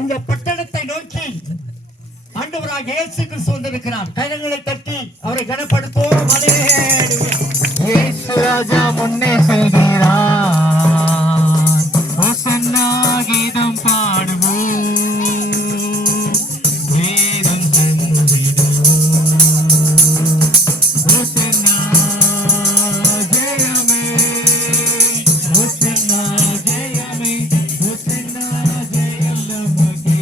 இந்த பட்டணத்தை நோக்கி ஆண்டவராக இயேசு கிறிஸ்து வந்திருக்கிறார். கைகளை தட்டி அவரை கனப்படுத்துவோம். ஹல்லேலூயா. இயேசு ராஜா முன்னே செல்கிறார். ஹோசன்னா கீதம் பாடுவோம். வேதம் தந்திடுவோம். ஹோசன்னா ஜெயமே. ஹோசன்னா ஜெயமே. ஹோசன்னா ஜெயம் நமக்கே.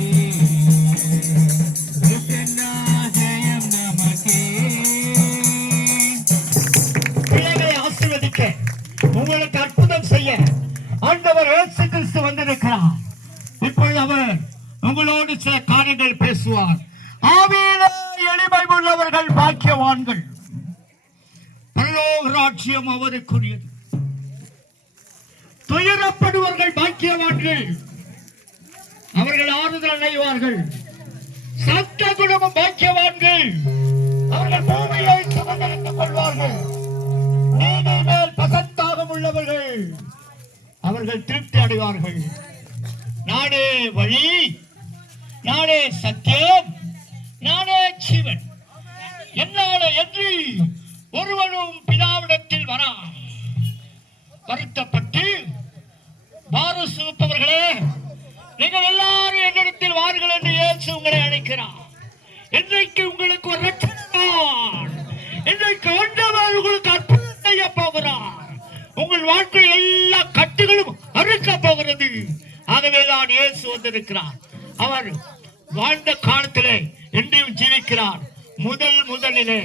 ஹோசன்னா ஜெயம் நமக்கே. பிள்ளைகளை ஆசீர்வதிக்க, உங்களுக்கு அற்புதம் செய்ய ஆண்டவர் இயேசு கிறிஸ்து வந்திருக்கிறார். இப்பொழுது அவர் உங்களோடு சில காரியங்கள் பேசுவார். ஆவியிலே எளிமை உள்ளவர்கள் பாக்கியவான்கள், பரலோக ராஜ்யம் அவருக்குரியது. துயரப்படுவர்கள் பாக்கியவான்கள், அவர்கள் ஆறுதல் அடைவார்கள். சத்த குடும்பம் பாக்கியவான்கள், அவர்கள் பூமியை சுதந்திரித்துக் கொள்வார்கள். நீதி மேல் பசத்தாகம் உள்ளவர்கள், அவர்கள் திருப்தி அடைவார்கள். நானே வழி, நானே சத்தியம், நானே ஜீவன், என்னால என்று ஒருவனும் பிதாவிடத்தில் வரான். வருத்தப்பட்டு பாரு சுமப்பவர்களே, நீங்கள் எல்லாரும் என்னிடத்தில் வாருங்கள் என்று இயேசு உங்களை அழைக்கிறார். இன்றைக்கு உங்களுக்கு ஒரு ரட்சகர், இன்றைக்கு ஆண்டவர் உங்களுக்கு அற்புதம் செய்ய போகிறார். உங்கள் வாழ்க்கை எல்லா கட்டுகளும் அறுக்க போகிறது. ஆகவே தான் இயேசு வந்திருக்கிறார். அவர் வாழ்ந்த காலத்திலே என்றும் ஜீவிக்கிறார். முதலிலே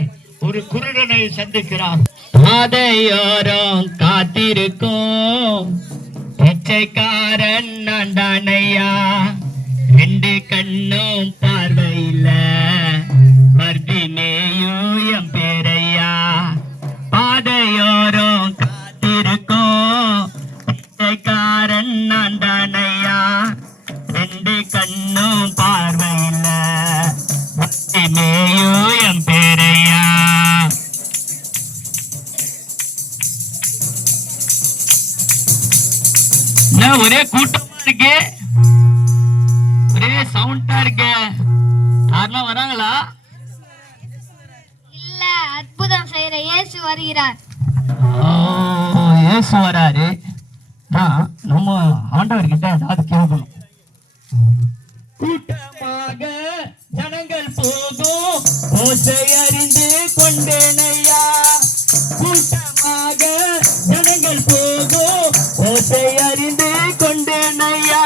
ஒரு குருடனை சந்திக்கிறார். பாதையோரம் காத்திருக்கும் பிச்சைக்காரன் நான் தானையா. ரெண்டு கண்ணும் பார்வையில மர்திமேயும் என் பேரையா. பாதையோரம் காத்திருக்கும் பிச்சைக்காரன் நான் தானையா. ரெண்டு கண்ணும் பார்வையில மர்திமேயும் என் பேரையா. ஒரே கூட்டமா இருக்கு, ஒரே சவுண்டா இருக்கு. யாரெல்லாம் வராங்களா? இல்ல, அற்புதம் செய்யற இயேசு வருகிறார். இயேசு வராரு. நம்ம ஆண்டவர்கிட்ட ஏதாவது கேட்கணும். கூட்டமாக ஜனங்கள் போகும் ஓசை அறிந்து கொண்டேனையா. கூட்டமாக ஜனங்கள் போகும் ஓசை அறிந்து கொண்டேனையா.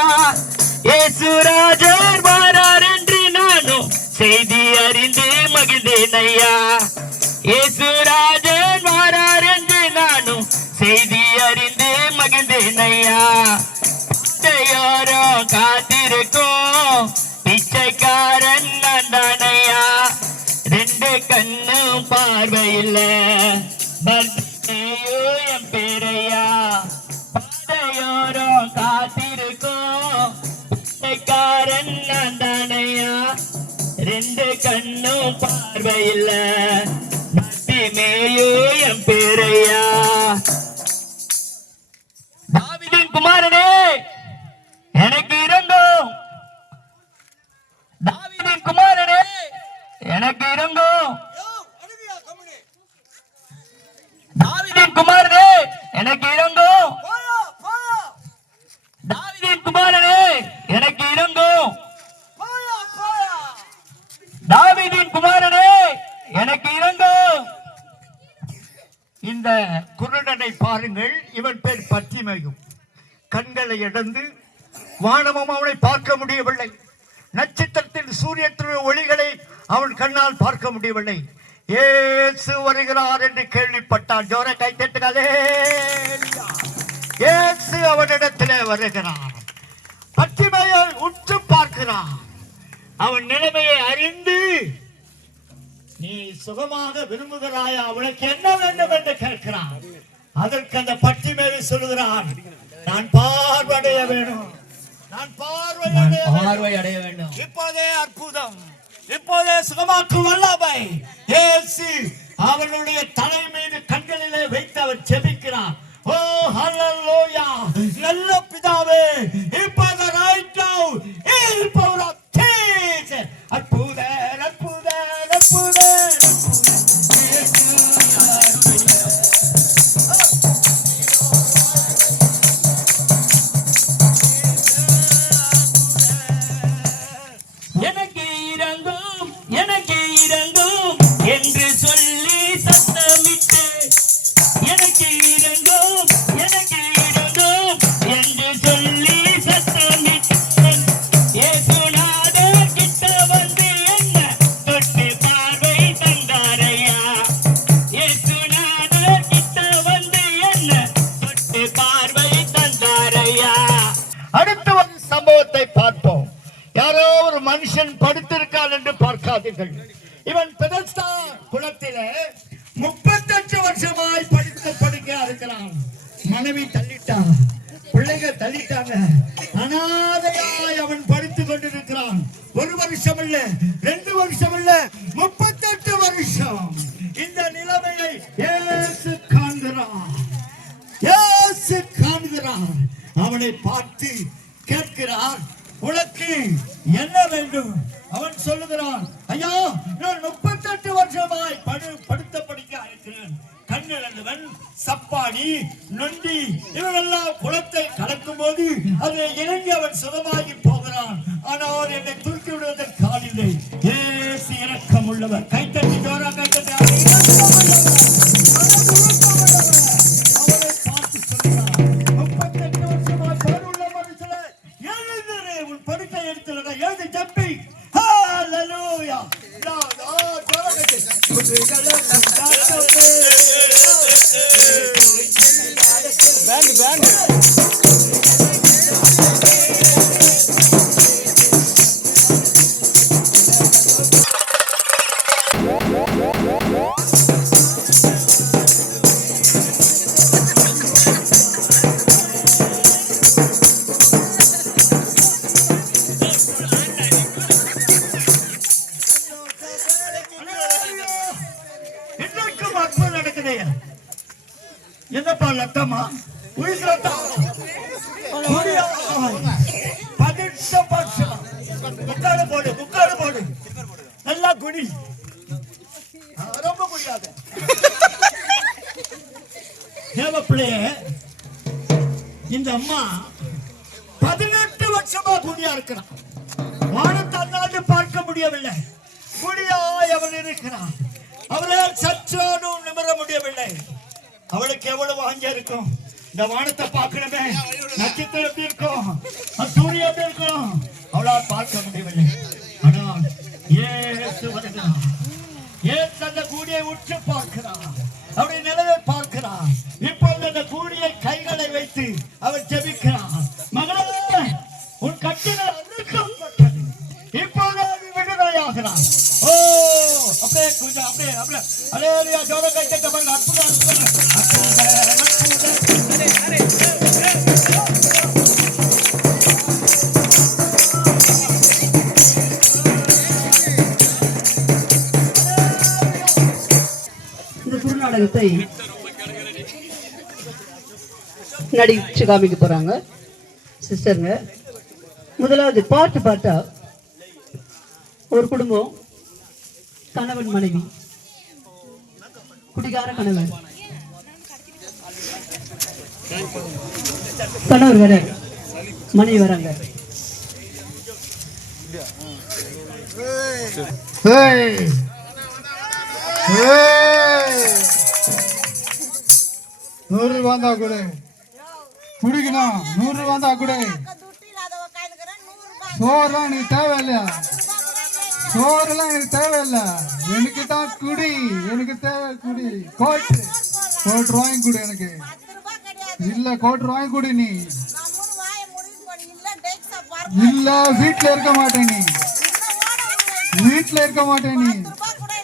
இயேசுராஜர் வரார் என்று நானும் செய்தி அறிந்து மகிழ்ந்தேனையா. இயேசுராஜர் வரார் என்று நானும் செய்தி அறிந்து மகிழ்ந்தேனையா. பாதையோரம் காத்திருக்கும் பிச்சைக்காரன் நான் தானையா. ரெண்டு கண்ணும் பார்வையில்ல பர்திமேயும் என் பேரையா. பாதையோரம் காத்திருக்கும் பிச்சைக்காரன் நான் தானையா. ரெண்டு கண்ணும் பார்வையில்ல பர்திமேயும் என் பேரையா. தாவீதின் குமாரனே எனக்கு இறங்கும். தாவீதின் குமாரனே எனக்கு இறங்கும். தாவீதின் குமாரனே எனக்கு இறங்கும். தாவீதின் குமாரனே எனக்கு இறங்கும். தாவீதின் குமாரனே எனக்கு இறங்கும். இந்த குருடனை பாருங்கள். இவன் பேர் பர்திமேயு. கண்களை இழந்து வானமும் அவனை பார்க்க முடியவில்லை. நட்சத்திரத்தின் சூரியத்தின் ஒளிகளை அவன் கண்ணால் பார்க்க முடியவில்லை. இயேசு வருகிறார் என்று கேள்விப்பட்டான். ஜோர கை தட்டுகளே. இயேசு அவனிடத்திலே வருகிறார். பர்திமேயை உற்று பார்க்கிறான். அவன் நிலைமையை அறிந்து, நீ சுகமாக விரும்புகிறாயா, அவனுக்கு என்ன வேண்டும் என்று கேட்கிறான். அதற்கு அந்த பர்திமேயு சொல்லுகிறான், நான் பார்வையடைய வேண்டும், நான் பார்வையடைய வேண்டும். இப்போதே அற்புதம், இப்போதே சுகமாக்கும் வல்லமை. இயேசு அவனுடைய தலை மீது கண்களிலே வைத்து அவர் ஜெபிக்கிறார். ஓ ஹல்லேலூயா. நல்ல பிதாவே, இப்போது ரைட் நவ மனுஷன் படுத்திருக்கான் என்று பார்க்காதீர்கள். இவன் பெதஸ்தா குளத்திலே 38 வருஷமாய் படித்து படுக்கையா இருக்கிறான். மனைவி தள்ளிட்டான், பிள்ளைங்க தள்ளிட்டாங்க, அனாதையாய் அவன் படித்துக் கொண்டிருக்கிறான். 1 வருஷம் இல்ல, 2 வருஷம் இல்ல, 38 வருஷம். இந்த நிலைமையை இயேசு காண்கிறான். இயேசு காண்கிறான். அவனை பார்த்து கேட்கிறார், உனக்கு என்ன வேண்டும்? அவன் சொல்லுகிறான், ஐயா, நான் 38 வருஷமாய் படுத்த படிக்க இருக்கிறேன். கண்ணிழந்தவன், சப்பாடி, நொண்டி இவனெல்லாம் குளத்தை கடக்கும் போது அதை இறங்கி அவன் சுகமாகி போகிறான். ஆனால் என்னை தூக்கி விடுவதற்கு ஆளில்லை. ஏசு இரக்கம் உள்ளவர். கைத்தட்டி ஜோரா கைத்தட்டி அவரை பார்த்து சொல்கிறார், 38 வருஷமாய் பருள்ள மனுஷனே, எழுந்திரு, உன் படுக்கை எடுத்துலடா, எழுந்து ஜப்பி. ஹalleluya. பேண்ட் என்னப்பா லட்டமா உயிர் லட்டம் 18 வருஷம். முக்காடு போடு நல்லா குடி, ரொம்ப குடியாத தேவப்பிள்ளைய. இந்த அம்மா 18 வருஷமா குடியா இருக்கிறான். வானத்தை அண்ணாந்து பார்க்க முடியவில்லை. குடியாய் அவள் இருக்கிறான். அவளை சற்றானும் நிமிர முடியவில்லை. அவளுக்கு எவ்வளவு வாங்கி இருக்கும். இந்த வானத்தை பார்க்கணுமே, நட்சத்திரம் எப்படி இருக்கும், சூரியன் எப்படி இருக்கும், அவளால் பார்க்க முடியவில்லை. ஆனால் இயேசு வருகிறார். இயேசு அந்த கூடியை உற்று பார்க்கிறார், அவருடைய நிலையை பார்க்கிறார். இப்பொழுது அந்த கூடியை கைகளை வைத்து அவர் ஜெபிக்கிறார். மகளே, உன் கட்டுகள் அறுக்கப்பட்டது, இப்போது விடுதலையாகிறார். ஓ, அப்படியே கொஞ்சம் அப்படியே அலேலியா ஜோர கைத்தட்ட பாருங்க. அற்புதம். இந்த குறுநாடகத்தை நடிச்சு காமிக்க போறாங்க சிஸ்டருங்க. முதலாவது பாட்டா ஒரு குடும்பம், கணவன் மனைவி, குடிகார கணவன், கணவர் வர மனைவி வராங்க. ₹100 தான் கொடு, குடிக்கணும். ₹100 தான் கொடு. சோறுலாம் எனக்கு தேவையில்லையா? சோறுலாம் எனக்கு தேவையில்லை. எனக்கு தான் குடி, எனக்கு தேவை குடி. கோட் வாங்கி கொடு எனக்கு. இல்ல கோட் வாங்கி கொடு. நீ இல்ல வீட்டுல இருக்க மாட்டேன். நீ வீட்டுல இருக்க மாட்டேன். நீ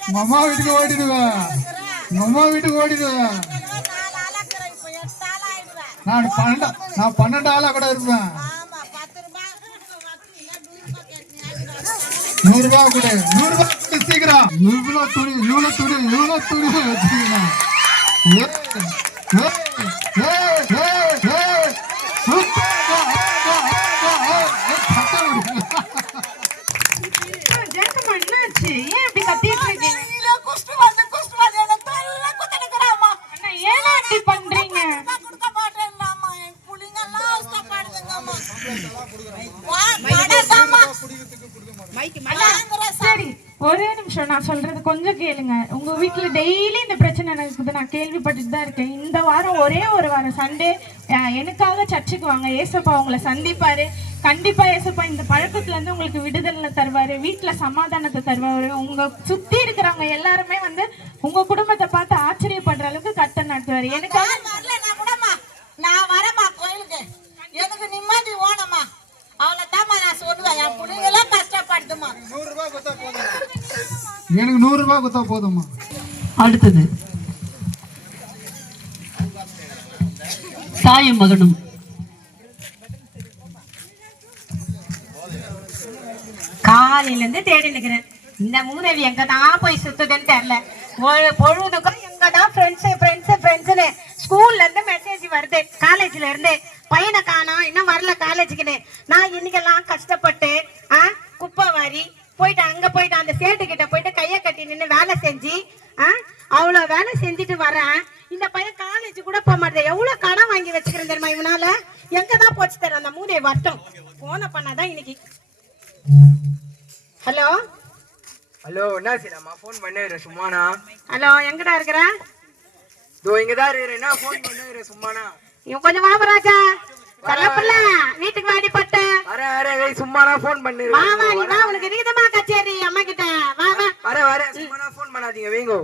உங்க அம்மா வீட்டுக்கு ஓடிடுவ. உங்க அம்மா வீட்டுக்கு ஓடிடுவ. நான் 12 ஆளா கூட இருப்பேன். ₹100 கொடு. ₹100 கொடு சீக்கிரம். இவ்வளவு துணி வச்சுக்கலாம். சரி, ஒரே நிமிஷம் நான் சொல்றது கொஞ்சம் கேளுங்க. உங்க வீட்டுல டெய்லி இந்த பிரச்சனை நடக்குது, நான் கேள்விப்பட்டுட்டு தான் இருக்கேன். இந்த வாரம் ஒரே ஒரு வாரம் சண்டே எனக்காக சர்ச்சுக்கு வாங்க. ஏசப்பா உங்களை சந்திப்பாரு. கண்டிப்பா ஏசப்பா இந்த பழக்கத்துல இருந்து உங்களுக்கு விடுதலை தருவாரு, வீட்டுல சமாதானத்தை தருவாரு. உங்க சுத்தி இருக்கிறவங்க எல்லாருமே உங்க குடும்பத்தை பார்த்து ஆச்சரியப்படுற அளவுக்கு கர்த்தர் நடத்துவாரு. எனக்காக நான் வரமா கோயிலுக்கு, எனக்கு நிம்மதி ஓனமா, அவளை தாமா நான் சொல்லுவேன். என் பிள்ளைங்களாம் கஷ்டப்படுதுமா, ரூபாய் கொடுத்தா போதும்மா. அடுத்தது தாயும் மகனும். காலையில இருந்து தேடி நிக்கிறேன். இந்த மூதேவி எங்கதான் போய் சுத்துதுன்னு தெரியல. பொழுதுக்கும் எங்கதான் ஃப்ரெண்ட்ஸ்னு ஸ்கூல்ல இருந்து மெசேஜ் வருது, காலேஜ்ல இருந்து பையனை காணோம், இன்னும் வரல காலேஜுக்குன்னு. நான் இன்னைக்கெல்லாம் கஷ்டப்பட்டு குப்பை வாரி போயிட்டு அங்க போயிட்டு அந்த சேட்டு கிட்ட போயிட்டு கையை கட்டி நின்று வேலை செஞ்சு அவ்வளவு வேலை செஞ்சுட்டு வரேன். இந்த பையன் காலேஜ் கூட போக மாட்டேன். எவ்வளவு கடன் வாங்கி வச்சுக்கிறேன் தெரியுமா இவனால? எங்கதான் போச்சு தர அந்த மூதேவி வரட்டும். போன பண்ணாதான் இன்னைக்கு. ஹலோ ஹலோ, என்ன செய்யலாமா? ஃபோன் பண்ணிடுறேன் சும்மாண்ணா. ஹலோ, எங்கடா இருக்கிற? இதோ இங்கதான் இருக்கிறேன். என்ன ஃபோன் பண்ணிடுறேன் சும்மாண்ணா. இவன் கொஞ்சம் வாபராஜா கல்லப்பல்ல வீட்டுக்கு வாடி பட்ட வர சும்மாண்ணா ஃபோன் பண்ணிடுறேன். வா வா, நீ வா, உனக்கு இருக்குதுமா கச்சேரி அம்மா கிட்ட. வா வா வர சும்மாண்ணா ஃபோன் பண்ணாதீங்க வைங்கோ.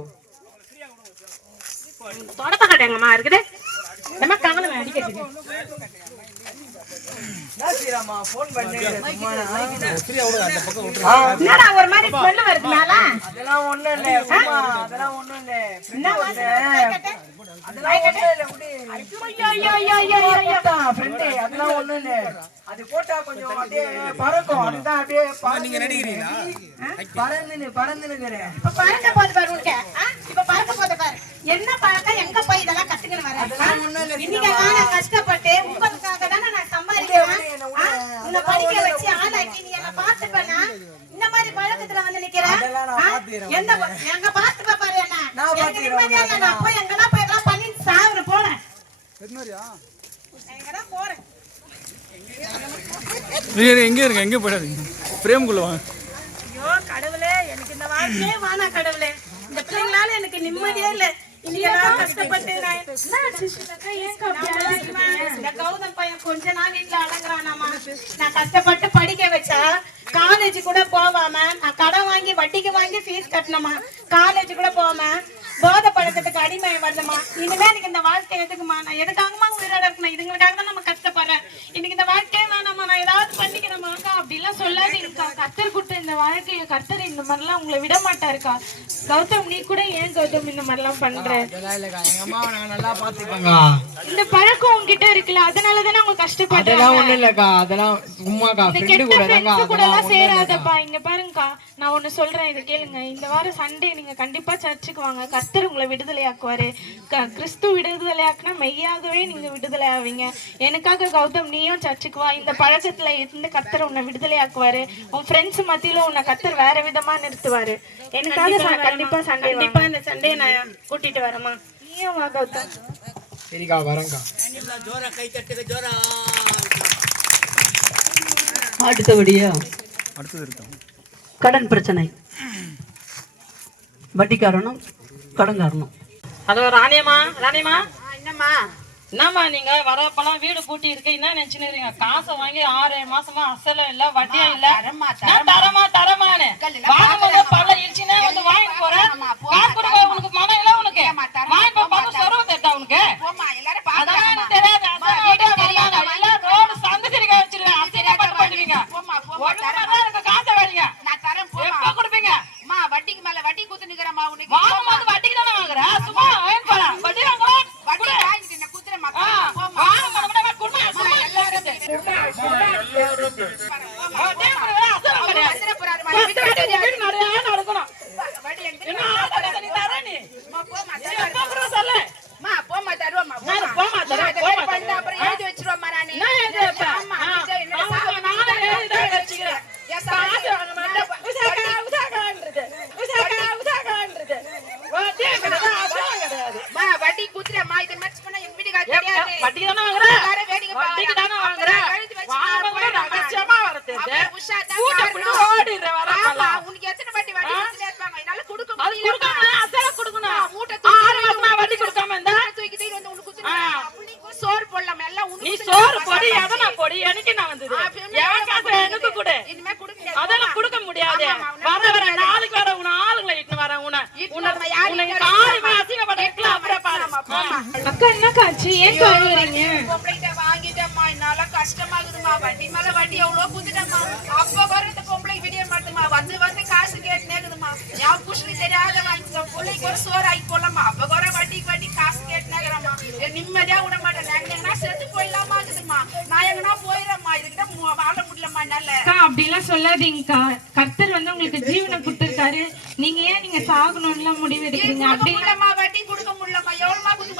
தொடப்ப கடைங்கம்மா இருக்குது. நம்ம கவனம் அடிக்கிறதுக்கு என்னடா ஒரு மாதிரி ஸ்மெல் வருதுனால? அதெல்லாம் ஒண்ணும் இல்ல, அதெல்லாம் ஒண்ணும் இல்ல. அதெல்லாம் ஒண்ணும் இல்ல. அது போட்டா கொஞ்சம் அப்படியே பறக்கும். அதுதான் அப்படியே பறந்துனுக்கிறேன். இப்ப பறக்க போது பாரு உனக்கு. இப்ப பறக்க போது பாரு. என்ன பறக்க எங்க போய் இதெல்லாம் கத்துக்கின்னு வரேன்? இன்னைக்கு நான் கஷ்டப்பட்டு உங்களுக்காக தானே நான் சம்பாதிக்கிறேன். உன்னை படிக்க வச்சு ஆளாக்கி நீ என்ன பாத்துப்பேனா? இந்த மாதிரி பழக்கத்துல வந்து நிக்கிறேன். எங்க பாத்துப்ப பாரு என்ன? எனக்கு நிம்மதியா இல்ல. நான் போய் எங்கதான் போய் எல்லாம் பண்ணி சாவுற போறேன். எங்கதான் போறேன். எங்க இருங்க, எங்க போயிடாதீங்க, பிரேம்குள்ள வாங்க. ஐயோ கடவுளே, எனக்கு இந்த வாழ்க்கையே வானா கடவுளே. இந்த பிள்ளைங்களால எனக்கு நிம்மதியே இல்ல. இன்னைக்கு கஷ்டப்பட்டு இந்த கௌதம் பையன் கொஞ்ச நாள் வீட்டுல அடங்குறானாமா. நான் கஷ்டப்பட்டு படிக்க வச்சா காலேஜ் கூட போவாம நான் கடன் வாங்கி வட்டிக்கு வாங்கி ஃபீஸ் கட்டணுமா. காலேஜ் கூட போவாம போதை பழக்கத்துக்கு அடிமை வருதுமா. இனிமே எனக்கு இந்த வாழ்க்கை எதுக்குமா? நான் எதுக்காகமா உயிரோட இருக்கணும்? இதுங்களுக்காக தான் நம்ம கஷ்டப்படுறேன். இன்னைக்கு இந்த வாழ்க்கையே வேணாமா, நான் ஏதாவது பண்ணிக்கிறேமா. அப்படிலாம் சொல்லாதீங்கக்கா. கர்த்தர் கொடுத்த இந்த வாழ்க்கைய கர்த்தர் இந்த மாதிரிலாம் உங்களை விட மாட்டாருக்கா. கௌதம், நீ கூட ஏன் கௌதம் இந்த மாதிரிலாம் பண்ற? எங்க அம்மாவை நான் நல்லா பாத்துக்கோங்க. இந்த பழக்கம் உங்ககிட்ட இருக்குல்ல, அதனாலதானே அவங்க கஷ்டப்படுறாங்க. அதெல்லாம் ஒண்ணும் இல்லக்கா, அதெல்லாம் சும்மாக்கா. ஃப்ரெண்டு கூட எல்லாம் சேராதப்பா. இங்க பாருங்கக்கா, நான் ஒண்ணு சொல்றேன், இதை கேளுங்க. இந்த வாரம் சண்டே நீங்க கண்டிப்பா சர்ச்சுக்கு வாங்க. கர்த்தர் உங்களை விடுதலை ஆக்குவாரு. கிறிஸ்து விடுதலை ஆக்குனா மெய்யாகவே நீங்க விடுதலை ஆவீங்க. எனக்காக கௌதம் நீயும் சர்ச்சுக்கு வா. இந்த பழக்கத்துல இருந்து கர்த்தர் உன்னை விடுதலை ஆக்குவாரு. உன் ஃப்ரெண்ட்ஸ் மத்தியில உன்னை கர்த்தர் வேற விதமா நிறுத்துவாரு. எனக்காக கண்டிப்பா சண்டே கண்டிப்பா இந்த சண்டே நான் கூட்டிட்டு வரேமா. நீயும் வா கௌதம். சரிக்கா, வரேங்க்கா. அடுத்தபடியா கடன் பிரச்சனை, வட்டிக்காரனும் கடன்காரனும். அதோ ராணியம்மா, ராணியம்மா, என்னம்மா என்னம்மா நீங்க வரப்பெல்லாம் வீடு பூட்டி இருக்கு, என்ன நினைச்சுக்கிறீங்க? காசை வாங்கி 6 மாசமா அசலும் இல்ல வட்டியும் இல்ல. தரமானு வாங்கும்போது பல்ல இடிச்சுனே வந்து வாங்கிட்டு போறேன். காசு கொடுக்க உனக்கு மனம் இல்ல? உனக்கு வாங்கி பார்த்து சொருவு தட்டா உனக்கு? அதெல்லாம் எனக்கு தெரியாது. ரோடு சந்து திரிக்க வச்சிருவேன். அசிங்கப்பட்டு பண்ணுவீங்க. எனக்கு காசை வேணுங்க. எப்ப கொடுப்பீங்க? வட்டிக்கு மேல வட்டி குத்து நிக்கிறமா. உனக்கு வாங்கும்போது வட்டிக்கு தானே வாங்குற? சும்மா வாங்கி போறேன். வட்டி வாங்கலாம். வட்டி குத்துறமா. இது மேட்ச் பண்ணா எங்க வீட்டுக்கு தெரியாது. வட்டி தானே வாங்குற? வட்டிக்கு தானே வாங்குற? வாங்கும்போது ரகசியமா வரது. ஓடிடுற வரப்பல. உனக்கு எத்தனை வட்டி வட்டி குத்துட்டே இருப்பாங்க. என்னால கொடுக்க அது முடியல. கொடுக்காம அசல கொடுக்கணும். மூட்டை 6 மாசமா வட்டி கொடுக்காம இருந்தா தூக்கிட்டு வந்து உனக்கு குத்துறாங்க. புள்ளிக்கு சோறு போடலாம். எல்லாம் உனக்கு நீ சோறு பொடி எதனா பொடி எனக்கு நான் வந்தது. எவன் காசு எனக்கு கொடு. இனிமே கொடுக்க முடியாது. அதெல்லாம் கொடுக்க முடியாது. வர நாளைக்கு வர உன ஆளுங்களை இட்டு வரேன். உனக்கு காரியமா அசிங்கப்பட்ட இருக்கலாம். அப்புறம் பாரு. அக்கா, என்னக்கா ஆச்சு? ஏன் கழுவுறீங்க? பொம்பளைகிட்ட வாங்கிட்டேம்மா. என்னால கஷ்டமாகுதுமா. வட்டி மேல வட்டி எவ்வளவு குத்துட்டேம்மா. அப்ப வர இந்த பொம்பளை விடிய மாட்டுமா. வந்து காசு கேட்டுனேக்குதுமா. என் புஷ்டி தெரியாத பிள்ளைக்கு ஒரு சோறு ஆகி போடலாமா அப்ப கூட வட்டி காசு கேட்டுனாக்கிறம்மா நிம்மதியா விட மாட்டேன் நாங்க எங்கன்னா செத்து போயிடலாமா இருக்குதுமா நான் எங்கன்னா போயிடறேம்மா இதுக்கிட்ட வாழ முடியலம்மா என்னால அப்படிலாம் சொல்லாதீங்கக்கா. கர்த்தர் வந்து உங்களுக்கு ஜீவனை கொடுத்திருக்காரு. நீங்க ஏன் நீங்க சாகணும்னு முடிவு எடுக்கிறீங்க? அப்படி இல்லம்மா வட்டி கொடுக்க முடியலம்மா எவ்வளவுமா வந்து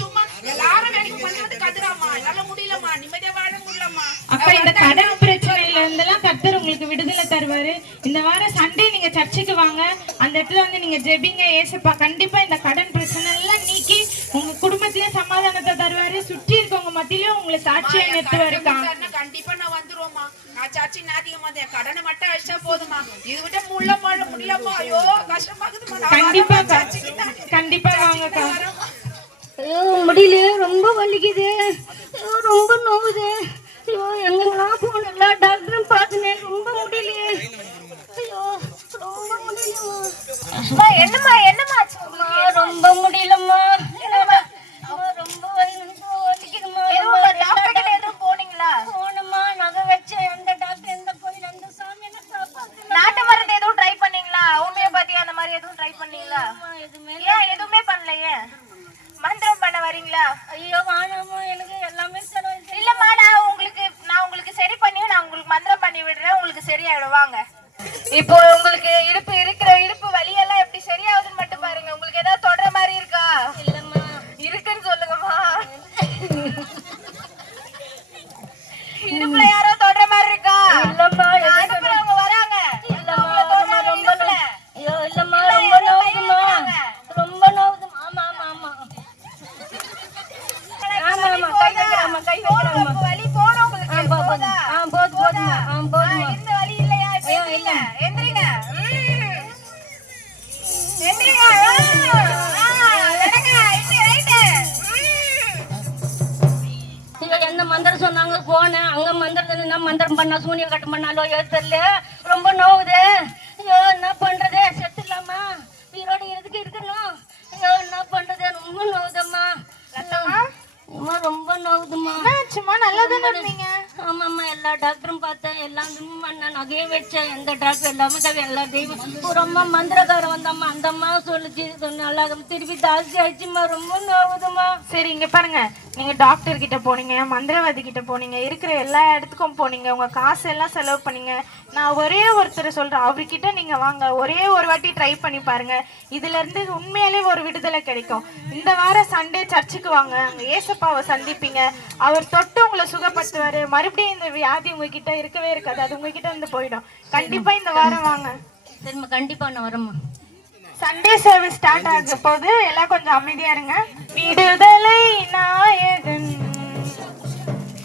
சும்மா எல்லாரும் வேலைக்கு வந்து கத்துறாமா என்னால முடியலம்மா நிம்மதியா வாழ முடியலம்மா. அக்கா இந்த கடன் பிரச்சனையில இருந்தெல்லாம் கர்த்தர் உங்களுக்கு விடுதலை தருவாரு. இந்த வாரம் சண்டே நீங்க சர்ச்சுக்கு வாங்க. அந்த இடத்துல வந்து நீங்க ஜெபிங்க. ஏசப்பா கண்டிப்பா இந்த கடன் பிரச்சனை எல்லாம் நீக்கி உங்க குடும்பத்திலே சமாதானத்தை தருவாரு. சுற்றி இருக்கவங்க மத்தியிலும் உங்களை சாட்சியா நிறுத்துவாருக்கா. கண்டிப்பா நான் வந்துருவோம்மா. நான் சாட்சி நாதிகமா கடனை மட்டும் அழிச்சா போதுமா. இது விட்ட முடியலம்மா. ஐயோ கஷ்டமாக்குதுமா. கண்டிப்பா வாங்கக்கா. ஐயோ முடியல, ரொம்ப வலிக்குது, ஐயோ ரொம்ப நோவுது. ஐயோ எங்கெல்லாம் போன எல்லா டாக்டரும் பார்த்துனேன், ரொம்ப முடியலையே. ஐயோ ரொம்ப முடியலம்மா. என்னம்மா ஆச்சும்மா? ரொம்ப முடியலம்மா. ரொம்ப வலிக்குதுமா. டாக்டர் கிட்ட எதுவும் போனீங்களா? போனம்மா, நகை வச்ச எந்த டாக்டர் எந்த கோயில் எந்த சாமி என்ன காப்பாத்து. நாட்டு மருந்து எதுவும் ட்ரை பண்ணீங்களா? ஹோமியோபதி அந்த மாதிரி எதுவும் ட்ரை பண்ணீங்களா? எதுவுமே பண்ணலையே. மந்திரம் பண்ண வரீங்களா? ஐயோ வேணாமா, எனக்கு எல்லாமே செலவு. இல்லம்மா, நான் உங்களுக்கு சரி பண்ணி நான் உங்களுக்கு மந்திரம் பண்ணி விடுறேன். உங்களுக்கு சரியாயிடும் வாங்க. இப்போ உங்களுக்கு இடுப்பு வலியெல்லாம் எப்படி சரியாகுதுன்னு மட்டும் பாருங்க. உங்களுக்கு ஏதாவது தொடர மாதிரி இருக்கா? இல்லம்மா. இருக்குன்னு சொல்லுங்கம்மா. இடுப்புல யாரோ தொடர மாதிரி இருக்கா? இல்லம்மா. அவங்க வராங்க. இல்லம்மா ரொம்ப ஐயோ இல்லம்மா, ரொம்ப நோவுதுமா, ரொம்ப நோவுது. ஆமா கை வைக்கிறேம்மா. வலி போறோம் உங்களுக்கு. போதுமா. இந்த வலி இல்லையா? இல்ல. எந்திரிங்க. எந்த மந்திரம் சொன்னாங்க போனேன். அங்க மந்திரம் பண்ணா சூனியம் கட்டு பண்ணாலோ தெரியல. ரொம்ப நோவுது. ஐயோ என்ன பண்றது? செத்துலாமா? உயிரோட எதுக்கு இருக்கணும்? ஐயோ என்ன பண்றது? ரொம்ப நோவுதம்மா. ரொம்ப நோவுதுமா. நல்லதானே இருந்தீங்க? ஆமாம்மா, எல்லா டாக்டரும் பார்த்தேன், எல்லாம் நகையை வச்சேன். எந்த டாக்டர் எல்லாமே எல்லா தெய்வம். ஒரு அம்மா மந்திரக்காரன் வந்தம்மா, அந்த அம்மா சொல்லிச்சு நல்லா திருப்பி ஜாஸ்தி ஆயிடுச்சுமா. ரொம்ப நோவுதுமா. சரி இங்க பாருங்க, நீங்க டாக்டர் கிட்ட போனீங்க, மந்திரவாதி கிட்ட போனீங்க, இருக்கிற எல்லா இடத்துக்கும் போனீங்க, உங்க காசு எல்லாம் செலவு பண்ணீங்க. நான் ஒரே ஒருத்தர் சொல்றேன், அவர்கிட்ட நீங்க வாங்க, ஒரே ஒரு வாட்டி ட்ரை பண்ணி பாருங்க. இதுல இருந்து உண்மையாலே ஒரு விடுதலை கிடைக்கும். இந்த வாரம் சண்டே சர்ச்சுக்கு வாங்க, அங்க ஏசப்பாவை சந்திப்பீங்க. அவர் தொட்டு உங்களை சுகப்படுத்துவாரு. மறுபடியும் இந்த வியாதி உங்ககிட்ட இருக்கவே இருக்காது, அது உங்ககிட்ட வந்து போயிடும். கண்டிப்பா இந்த வாரம் வாங்க. சரிம்மா, கண்டிப்பா நான் வரேம்மா. சண்டே சர்வீஸ் ஸ்டார்ட் ஆக போது, எல்லாம் கொஞ்சம் அமைதியா இருங்க. விடுதலை நாயகன்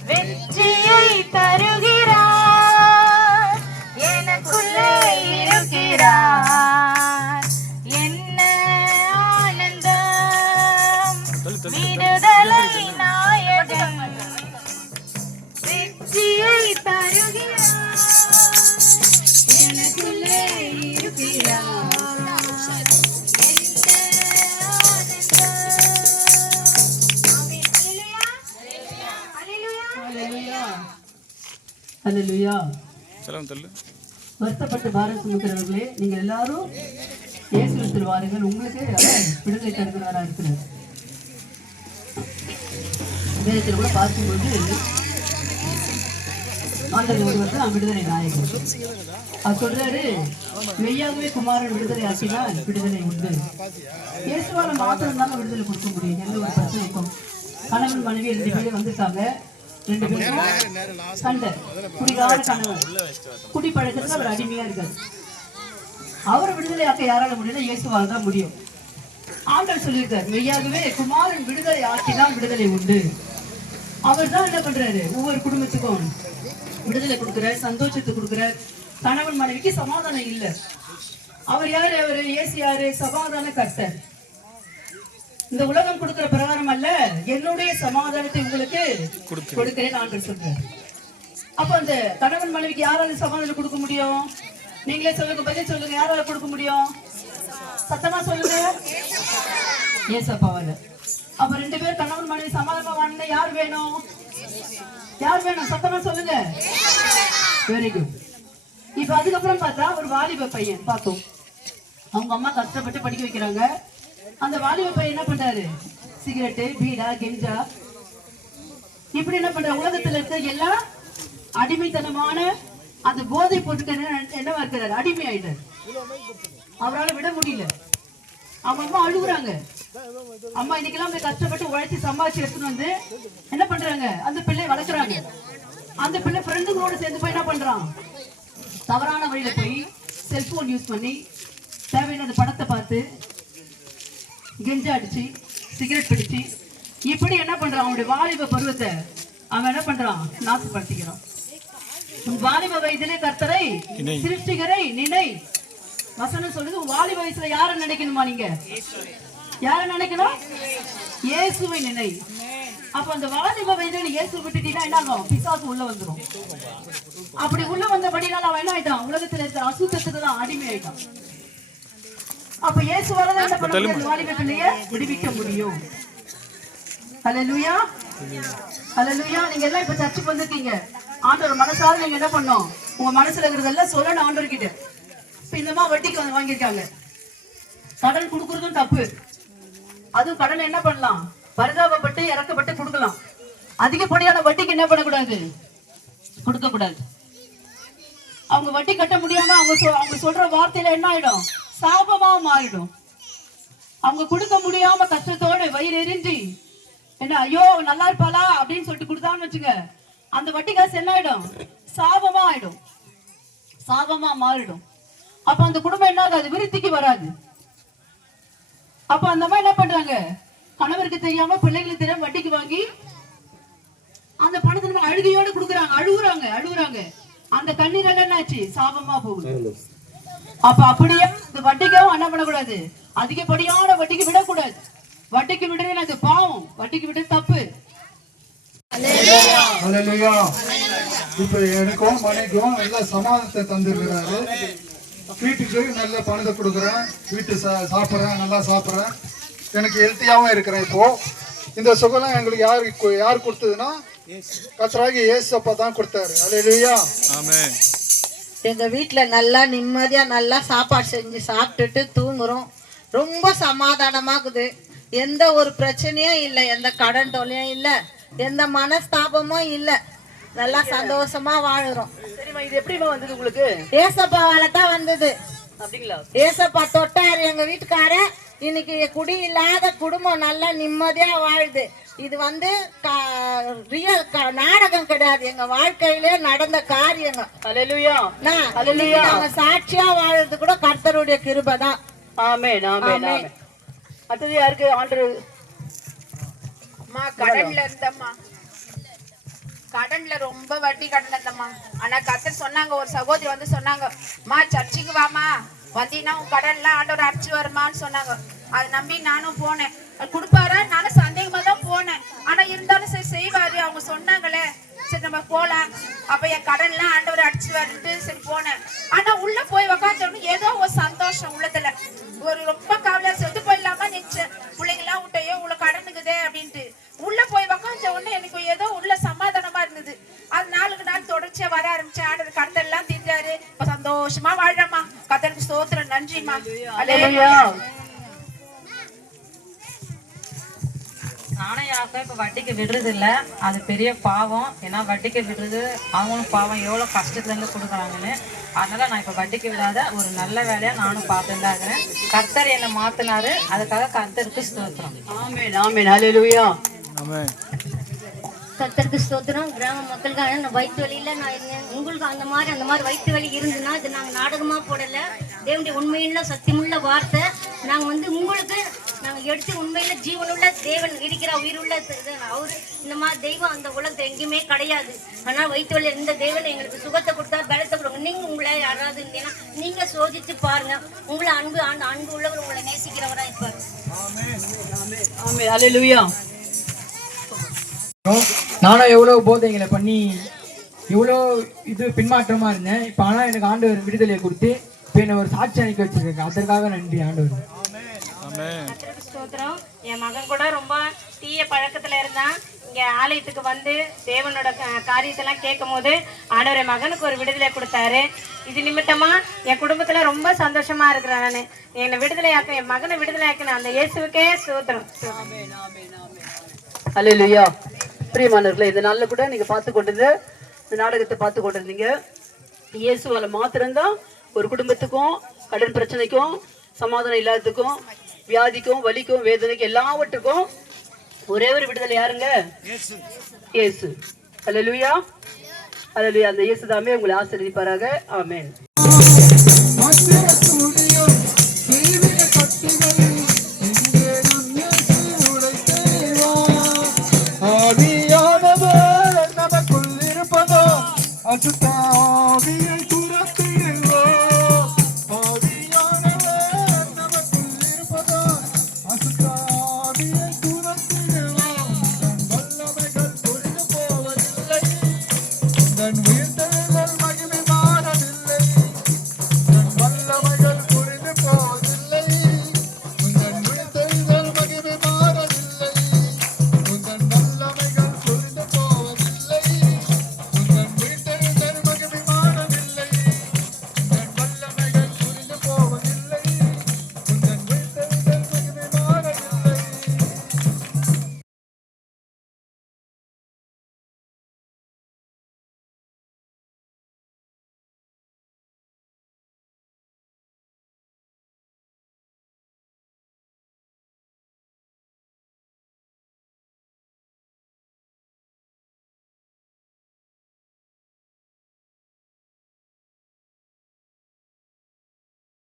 வெற்றியை தருகிறார், எனக்குள்ளே இருக்கிறார், என்ன ஆனந்தம். விடுதலை நாயகன் வெற்றியை தருகிறார், எனக்குள்ளே இருக்கிறார். அல்லேலூயா. தள்ளு. வருத்தப்பட்டு பாரம் சுமக்கிறவர்களே, நீங்க எல்லாரும் இயேசுவிடத்தில் வாருங்கள், உங்களுக்கு விடுதலை தருகிறவராக இருக்கிறார். வேதத்தில் கூட பார்க்கும்போது ஆண்டவர் ஒருவர் தான் விடுதலை நாயகன். அவர் சொல்றாரு, மெய்யாகவே குமாரன் விடுதலை ஆக்கினால் விடுதலை உண்டு. இயேசுவால மாத்திரம் தான் விடுதலை கொடுக்க முடியும். எந்த ஒரு பிரச்சனைக்கும் கணவன் மனைவி 2 பேரும் வந்திருக்காங்க. 2 பேரும் சண்டை. குடிகார கணவன் குடி பழக்கத்துல அவர் அடிமையா இருக்காரு. அவரை விடுதலை ஆக்க யாரால முடியும்? இயேசுவால் தான் முடியும். ஆண்டவர் சொல்லியிருக்காரு, மெய்யாகவே குமாரன் விடுதலை ஆக்கினால் விடுதலை உண்டு. அவர் தான் என்ன பண்றாரு? ஒவ்வொரு குடும்பத்துக்கும் விடுதலை கொடுக்கிறார், சந்தோஷத்தை கொடுக்கிறார். கணவன் மனைவிக்கு சமாதானம் இல்லை. அவர் யாரு? அவரு இயேசு யாரு? சமாதான கர்த்தர். இந்த உலகம் கொடுக்கிற பிரகாரம் அல்ல, என்னுடைய சமாதானத்தை உங்களுக்கு கொடுக்கிறேன் ஆண்டவர் சொல்றார். அப்ப அந்த கணவன் மனைவிக்கு யாரால சமாதானம் கொடுக்க முடியும்? நீங்களே சொல்லுங்க, பதில் சொல்லுங்க. யாரால கொடுக்க முடியும்? சத்தமா சொல்லுங்க. ஏசப்பாவால. அப்ப 2 பேர் கணவன் மனைவி சமாதானமா வாழணும்னா யார் வேணும்? யார் வேணும்? சத்தமா சொல்லுங்க. Very good. இப்ப அதுக்கப்புறம் பார்த்தா ஒரு வாலிப பையன் பார்த்தோம். அவங்க அம்மா கஷ்டப்பட்டு படிக்க வைக்கிறாங்க. அந்த வாலிப பையன் என்ன பண்றாரு? சிகரெட்டு, பீடா, கெஞ்சா இப்படி என்ன பண்ற உலகத்துல இருக்க எல்லா அடிமைத்தனமான அந்த போதை போட்டுக்க என்னவா இருக்கிறாரு? அடிமை ஆயிட்டாரு. அவரால் விட முடியல. அவங்க அம்மா அழுகுறாங்க. அம்மா இன்னைக்கெல்லாம் போய் கஷ்டப்பட்டு உழைச்சி சம்பாதிச்சு எடுத்துட்டு வந்து என்ன பண்றாங்க? அந்த பிள்ளையை வளர்க்குறாங்க. அந்த பிள்ளை ஃப்ரெண்டுங்களோட சேர்ந்து போய் என்ன பண்றான்? தவறான வழியில போய் செல்போன் யூஸ் பண்ணி தேவையான படத்தை பார்த்து கெஞ்சா அடிச்சு சிகரெட் பிடிச்சு இப்படி என்ன பண்றான்? அவனுடைய வாலிப பருவத்தை அவன் என்ன பண்றான்? நாசப்படுத்திக்கிறான். வாலிப வயதிலே கர்த்தரை சிருஷ்டிகரை நினை. வசனம் சொல்லுது, வாலிப வயசுல யார நினைக்கணுமா? நீங்க யார நினைக்கணும்? இயேசுவை நினை. அப்ப அந்த வாலிப வயதுல இயேசு விட்டுட்டீங்கன்னா என்ன ஆகும்? பிசாசு உள்ள வந்துடும். அப்படி உள்ள வந்தபடினால அவன் என்ன ஆயிட்டான்? உலகத்துல இருக்கிற அசுத்தத்துக்கு தான் அடிமை ஆயிட்டான். அப்ப இயேசு வரதான் என்ன பண்ண முடியும்? வாலிப பிள்ளைய விடுவிக்க முடியும். ஹல்லேலூயா, ஹல்லேலூயா. நீங்க எல்லாம் இப்ப சர்ச்சுக்கு வந்திருக்கீங்க. ஆண்டவர் மனசார நீங்க என்ன பண்ணணும்? உங்க மனசுல இருக்கிறதெல்லாம் சொல்லணும் ஆண்டவர் கிட்ட. இப்ப இந்த மாதிரி வட்டிக்கு வந்து வாங்கியிருக்காங்க. கடன் கொடுக்கறதும் தப்பு. அதுவும் கடன் என்ன பண்ணலாம்? பரிதாபப்பட்டு இறக்கப்பட்டு கொடுக்கலாம். அதிகப்படியான வட்டிக்கு என்ன பண்ணக்கூடாது? கொடுக்க கூடாது. அவங்க வட்டி கட்ட முடியாம அவங்க சொல்ற வார்த்தையில என்ன ஆயிடும்? சாபமா மாறிடும். அவங்க கொடுக்க முடியாம கஷ்டத்தோடு வயிறு எரிஞ்சு என்ன ஐயோ நல்லா இருப்பாளா அப்படின்னு சொல்லிட்டு கொடுத்தான்னு வச்சுங்க, அந்த வட்டி காசு என்ன ஆயிடும்? சாபமா ஆயிடும், சாபமா மாறிடும். அப்ப அந்த குடும்பம் என்ன ஆகாது? விருத்திக்கு வராது. அப்ப அந்த மாதிரி என்ன பண்றாங்க? கணவருக்கு தெரியாம பிள்ளைங்களுக்கு தெரியாம வட்டிக்கு வாங்கி அந்த பணத்தை நம்ம அழுகையோடு கொடுக்குறாங்க. அழுகுறாங்க. அந்த கண்ணீர் என்னாச்சு? சாபமா போகுது. அப்ப அப்படியே இந்த வட்டிக்கும் என்ன பண்ணக்கூடாது? அதிகப்படியான வட்டிக்கு விடக்கூடாது. வட்டிக்கு விடுறது எனக்கு பாவம். வட்டிக்கு விட தப்பு. இப்ப எனக்கும் மனைக்கும் எல்லாம் சமாதானத்தை தந்துருக்கிறாரு. வீட்டுக்கு நல்ல பணத்தை கொடுக்குறேன், வீட்டு சாப்பிட்றேன், நல்லா சாப்பிட்றேன், எனக்கு ஹெல்த்தியாகவும் இருக்கிறேன். இப்போ இந்த சுகம்லாம் எங்களுக்கு யார் கொடுத்ததுன்னா கர்த்தராகிய இயேசப்பா தான் கொடுத்தாரு. அல்லேலூயா, ஆமென். எங்க வீட்டுல நல்லா நிம்மதியா நல்லா சாப்பாடு செஞ்சு சாப்பிட்டுட்டு தூங்குறோம். ரொம்ப சமாதானமாக்குது. எந்த ஒரு பிரச்சனையும் இல்லை, எந்த கடன் தொல்லையும் இல்லை, எந்த மனஸ்தாபமும் இல்லை. நல்லா சந்தோஷமா வாழுறோம். சரிம்மா, இது எப்படிமா வந்தது உங்களுக்கு? ஏசப்பாவால தான் வந்தது. அப்படிங்களா? ஏசப்பா தொட்டாரு எங்க வீட்டுக்கார. இன்னைக்கு குடி இல்லாத குடும்பம் நல்லா நிம்மதியா வாழுது. இது வந்து ரியல் நாடகம் கிடையாது, எங்க வாழ்க்கையிலே நடந்த காரியங்க. அல்லேலூயா, நாங்க சாட்சியா வாழறது கூட கர்த்தருடைய கிருபை தான். ஆமென், ஆமென், ஆமென். அடுத்தது யாருக்கு ஆண்டவர்? அம்மா கடன்ல இருந்தம்மா, கடன்ல ரொம்ப வட்டி கடன்ல இருந்தம்மா. ஆனா கர்த்தர் சொன்னாங்க, ஒரு சகோதரி வந்து சொன்னாங்க, மா சர்ச்சுக்கு வாமா, வந்தீங்கன்னா உன் கடன்லாம் ஆண்டவர் அடிச்சு வருமான்னு சொன்னாங்க. அதை நம்பி நானும் போனேன். கொடுப்பாரா நானும் சந்தேகமா தான் போனேன். ஆனா இருந்தாலும் சரி செய்வாரு, அவங்க சொன்னாங்களே சரி நம்ம போலாம். அப்ப என் கடன்லாம் ஆண்டவர் அடிச்சு வருட்டு சரி போனேன். ஆனா உள்ள போய் உக்காந்தோன்னு ஏதோ ஒரு சந்தோஷம் உள்ளத்துல. ஒரு ரொம்ப கவலையா செத்து போயிடலாமா நினைச்சேன். பிள்ளைங்களாம் விட்டையோ உள்ள கடனுக்குதே அப்படின்ட்டு உள்ள போய் உக்காந்த உடனே எனக்கு ஏதோ உள்ள சமாதானமா இருந்தது. அது நாளுக்கு நாள் தொடர்ச்சியா வர ஆரம்பிச்சேன். ஆண்டவர் கடத்தெல்லாம் தீர்ந்தாரு. இப்ப சந்தோஷமா வாழ்றமா. கர்த்தருக்கு ஸ்தோத்திரம், நன்றிமா. அல்லேலூயா. நானும் யாருக்கும் இப்ப வட்டிக்கு விடுறது இல்ல, அது பெரிய பாவம். ஏன்னா வட்டிக்கு விடுறது அவங்களும் பாவம், எவ்வளவு கஷ்டத்துல இருந்து கொடுக்குறாங்கன்னு. அதனால நான் இப்ப வட்டிக்கு விடாத ஒரு நல்ல வேலையா நானும் பார்த்துட்டு தான் இருக்கிறேன். கர்த்தர் என்னை மாத்தினாரு, அதுக்காக கர்த்தருக்கு ஸ்தோத்திரம். ஆமென், ஆமென், அல்லேலூயா, ஆமென். கர்த்தருக்கு ஸ்தோத்திரம். கிராம மக்களுக்காக நான் வயிற்று வலியில நான் உங்களுக்கு அந்த மாதிரி வயிற்று வலி இருந்துன்னா இது நாங்கள் நாடகமா போடல. தேவனுடைய உண்மையுள்ள சத்தியமுள்ள வார்த்தை நாங்கள் உங்களுக்கு நாங்கள் எடுத்து உண்மையில ஜீவனுள்ள தேவன் இருக்கிற உயிருள்ள அவர் இந்த மாதிரி தெய்வம் அந்த உலகத்தை எங்கேயுமே கிடையாது. ஆனால் வயிற்று வலி இருந்த தேவன் எங்களுக்கு சுகத்தை கொடுத்தா பலத்தை கொடுங்க. நீங்க உங்களை யாராவது இருந்தீங்கன்னா நீங்க சோதிச்சு பாருங்க. உங்களை அன்பு உள்ளவர் உங்களை நேசிக்கிறவரா இருப்பார். ஆமென், அல்லேலூயா. நானும் எவ்வளோ போதைகளை பண்ணி இவ்வளோ இது பின்மாற்றமா இருந்தேன். இப்போ ஆனால் எனக்கு ஆண்டவர் விடுதலையை கொடுத்து இப்போ என்ன ஒரு சாட்சி அணிக்க வச்சிருக்கேன். அதற்காக நன்றி ஆண்டவர். ஸ்தோத்திரம். என் மகன் கூட ரொம்ப தீய பழக்கத்துல இருந்தான். இங்க ஆலயத்துக்கு வந்து தேவனோட காரியத்தெல்லாம் கேட்கும் போது ஆண்டவர் என் மகனுக்கு ஒரு விடுதலை கொடுத்தாரு. இது நிமித்தமா என் குடும்பத்துல ரொம்ப சந்தோஷமா இருக்கிறேன். நான் என்னை விடுதலையாக்க, என் மகனை விடுதலையாக்கின அந்த இயேசுவுக்கே ஸ்தோத்திரம். அல்லேலூயா. பிரியமானவர்களே, இந்த நாள்ல கூட நீங்க பார்த்து கொண்டிருந்த இந்த நாடகத்தை பார்த்து கொண்டிருந்தீங்க. இயேசுவால மாத்திரம்தான் ஒரு குடும்பத்துக்கும் கடன் பிரச்சனைக்கும் சமாதானம் இல்லாததுக்கும் வியாதிக்கும் வலிக்கும் வேதனைக்கும் எல்லாவற்றுக்கும் ஒரே ஒரு விடுதலை யாருங்க? இயேசு. அல்லேலூயா. அல்லேலூயா. அந்த இயேசு தாமே உங்களை ஆசீர்வதிப்பாராக. ஆமென்.